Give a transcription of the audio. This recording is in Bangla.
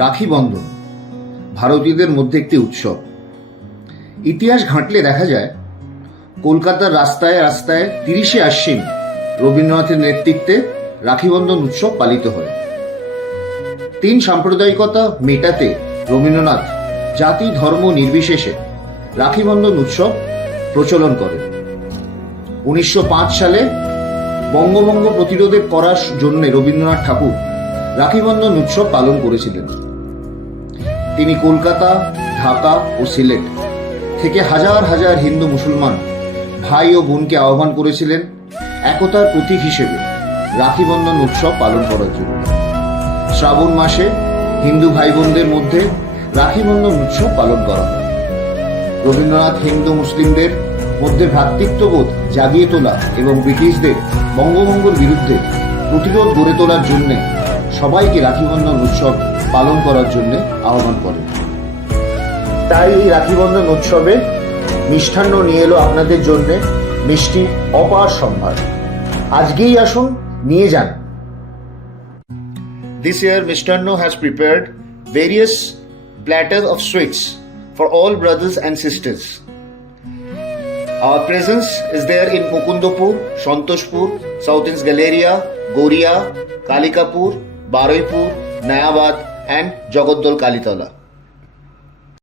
রাখি বন্ধন ভারতীয়দের মধ্যে একটি উৎসব। ইতিহাস ঘাঁটলে দেখা যায় কলকাতার রাস্তায় রাস্তায় 30শে আশ্বিন রবীন্দ্রনাথের নেতৃত্বে রাখি বন্ধন উৎসব পালিত হয়। তিন সাম্প্রদায়িকতা মেটাতে রবীন্দ্রনাথ জাতি ধর্ম নির্বিশেষে রাখি বন্ধন উৎসব প্রচলন করেন। 1905 সালে বঙ্গভঙ্গ প্রতিরোধে করার জন্য রবীন্দ্রনাথ ঠাকুর রাখি বন্ধন উৎসব পালন করেছিলেন। তিনি কলকাতা, ঢাকা ও সিলেট থেকে হাজার হাজার হিন্দু মুসলমান ভাই ও বোনকে আহ্বান করেছিলেন একতার প্রতীক হিসেবে রাখি বন্ধন উৎসব পালন করার জন্য। শ্রাবণ মাসে হিন্দু ভাই বোনদের মধ্যে রাখি বন্ধন উৎসব পালন করা হয়। রবীন্দ্রনাথ হিন্দু মুসলিমদের মধ্যে ভ্রাতৃত্ববোধ জাগিয়ে তোলা এবং ব্রিটিশদের বঙ্গভঙ্গের বিরুদ্ধে প্রতিরোধ গড়ে তোলার জন্য সবাইকে রাখি বন্ধন উৎসব পালন করার জন্য আহ্বান করেন। তাই এই রাখি বন্ধন উৎসবে মিষ্টান্ন নিয়ে এলো আপনাদের জন্য মিষ্টি অপার সম্ভার। আজকেই আসুন, নিয়ে যান। This year Mishtanno has prepared various platters of sweets for all brothers and sisters. Our presence is there in Mukundapur, Santoshpur, South Inns Galleria, Goria, Kalikapur, Baroipur, Nayabad and Jagodol Kalitala.